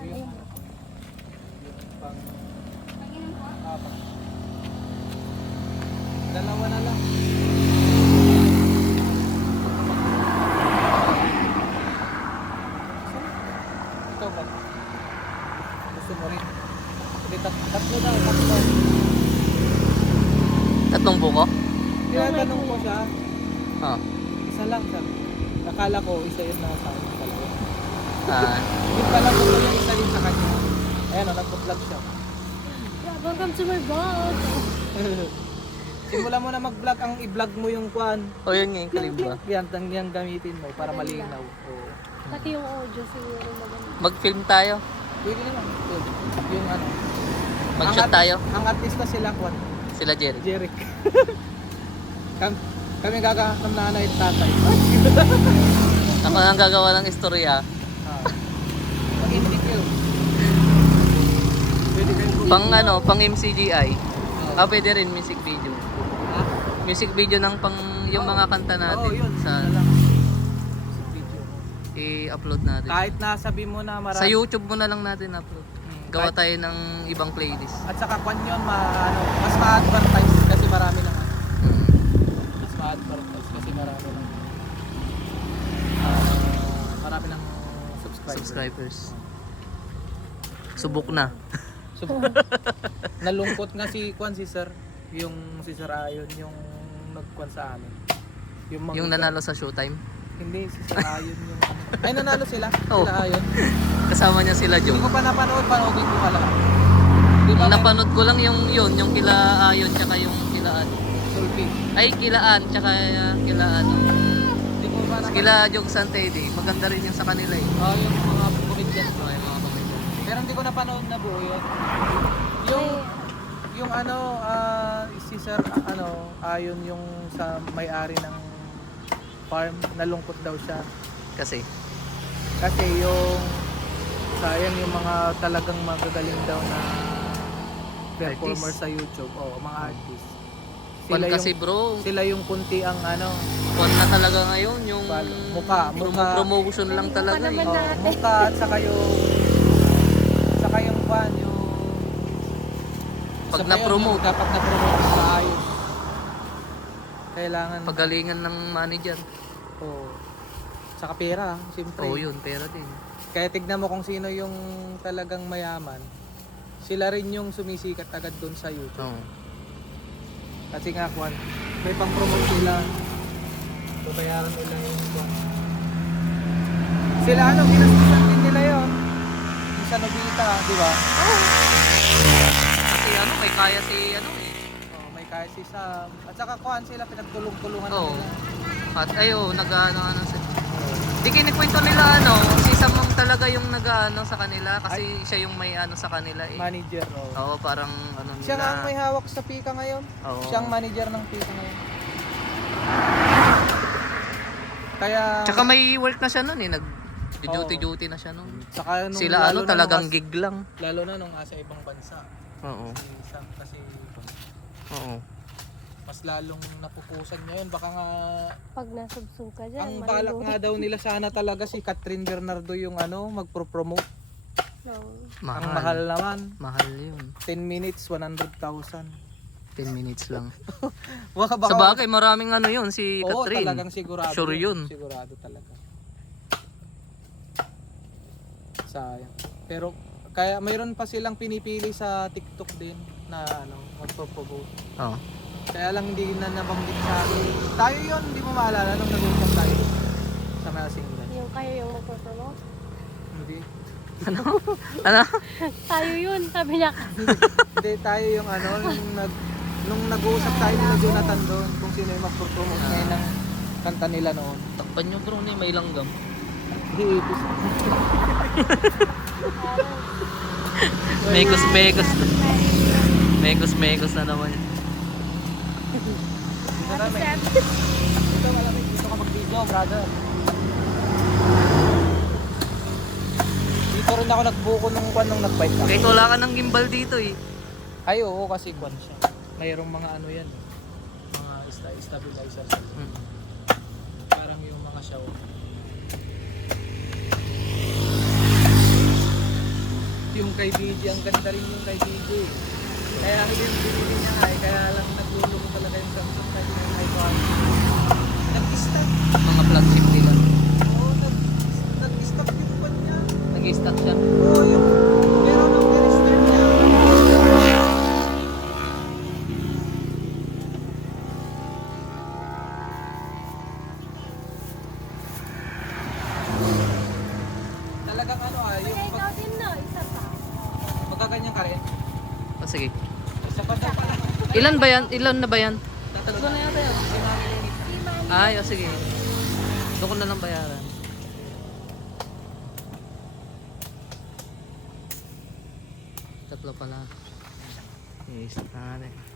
yung pang apat. Dalawa na lang. Ikaw ba? Gusto mo rin? Hindi, tatlo daw, tatlo. Tatlong buko? Tinatanong ko siya, Oh. isa lang sabi. Akala ko isa yun na sa akin. Dalawa. Hindi pala ko yung isa din sa kanya. Ayan o, nagpo-vlog siya. Welcome to my vlog. Simula mo na mag-vlog, ang i-vlog mo yung kwan. O yun nga yung kalimba. Yan gamitin mo para malinaw. Oo. Pati yung audio siguro maganda. Mag-film tayo. Pwede naman. Yung ano. Mag-shot tayo. Ang artista sila kwan. Sila Jerry. Jeric. Kami gagawa ng nanay at tatay. Ako ang gagawa ng istorya. Mag-indicate yun. Pwede kayo Pang ano, pang MCGI. Pwede rin music video. Ha? Music video ng pang yung mga kanta natin Oo, yun. sa Yun na lang. Video. i-upload natin. Kahit nasabi mo na marami. Sa YouTube mo na lang natin upload. Gawa tayo ng ibang playlist. At saka kwan yun, mas ma-advertise kasi marami naman. Mas ma-advertise kasi marami naman. Marami ng Subscribers. Subok na. Nalungkot nga si Kwan, si Sir. Yung si Sir Ayon, yung nagkwan sa amin. Yung nanalo sa Showtime. Hindi, si Sir Ayon yung ay, nanalo sila. Oh. Sila Ayon. Kasama niya sila Hindi Jong. ko pa napanood, panoodin ko pala. Di ba? Napanood ko lang yung kila Ayon tsaka yung kilaan. Sulpi. Ay kilaan tsaka kila ano. Hindi ko pa napanood. Kila Jong Santede. Maganda rin yung sa kanila eh. Oh, yung mga comedian. Yung mga comedian. Pero hindi ko napanood na buo yun. Yung ano, si Sir, Ayon yung sa may-ari ng farm, nalungkot daw siya. Kasi Yung, sayang yung mga talagang magagaling daw na performer Artist. sa YouTube. Oo, mga artist. Kwan Sila kasi bro, sila yung kunti ang kwan na talaga ngayon yung Mukha. promotion lang talaga eh. naman na. Mukha at saka yung kwan, yung Pag isa pa yun, na-promote. yung dapat na-promote sa ayos. Kailangan Pagalingan ng manager. Oo. Saka pera, siyempre. Oo yun, pera din. Kaya tignan mo kung sino yung talagang mayaman. Sila rin yung sumisikat agad doon sa YouTube. Oo. Kasi nga, kwan, may pang-promote sila. Babayaran nila yung kwan. Sila ginastusan din nila yun. Yung sa Nobita, di ba? Kasi may kaya si Oh, may kaya si Sam. At saka kwan sila, pinagtulong-tulungan Oo. nila. At nag-ano sa di kinikwento nila si Sam talaga yung nag-ano sa kanila kasi siya yung may sa kanila eh. Manager, oh. Oo, parang nila. Siya nga ang may hawak sa Pika ngayon. Oo. Siya ang manager ng Pika ngayon. Kaya Tsaka may work na siya noon eh, duty na siya noon. saka nung Sila lalo na talagang nung gig lang. lalo na nung asa ibang bansa. Oo. Si Sam kasi Oo. mas lalong napupusan niya yun. Baka nga Pag nasubsog ka dyan, ang balak nga daw nila sana talaga si Catherine Bernardo yung magpro-promote. No. Mahal. Ang mahal naman. Mahal yun. 10 minutes, 100,000. 10 minutes lang. Baka Sa bagay, maraming yun si Oo, Catherine. talagang sigurado. Sure yun. Sigurado talaga. Sayang. Pero kaya mayroon pa silang pinipili sa TikTok din na magpo-promote. Oo. Kaya lang hindi na nabanggit sa akin. Tayo yun, hindi mo maalala nung nag-usap tayo sa Masingan. Yung kayo yung magpo-promote. Hindi. Ano? Tayo yun, sabi niya. Hindi, tayo yung nung nag-uusap tayo ni Jonathan doon kung sino yung magpo-promote ngayon ng kanta nila noon. Takpan nyo bro, may langgam. Hiipis. Mekos na naman. Dito na, Dito malamig. Dito ka mag-video, brother. Dito rin ako nagbuko nung nag-bike ka. Kahit wala ka ng gimbal dito eh. Ay, oo, kasi kwan siya. Mayroong mga yan. Mga stabilizer. Parang yung mga show. kay BG, ang ganda rin yung kay BG. Kaya yung binili niya nga kaya lang naglulumo talaga yung Samsung kasi yung iPhone. Nag-stock. Mga flagship nila. Oo, nag-stock yung pan niya. Nag-stock siya. Oo, yung meron ng register niya. Talagang ano yung Kaya ikaw din no, isa pa. magkaganyan ka rin. Oh, sige. Sa pa pala. Ilan ba yan? Ilan na ba yan? Tatlo na yata yun. Si Mami Lenny. Si Manny. Ay, oh, sige. Doon ko na lang bayaran. Tatlo pala. Okay, start na natin.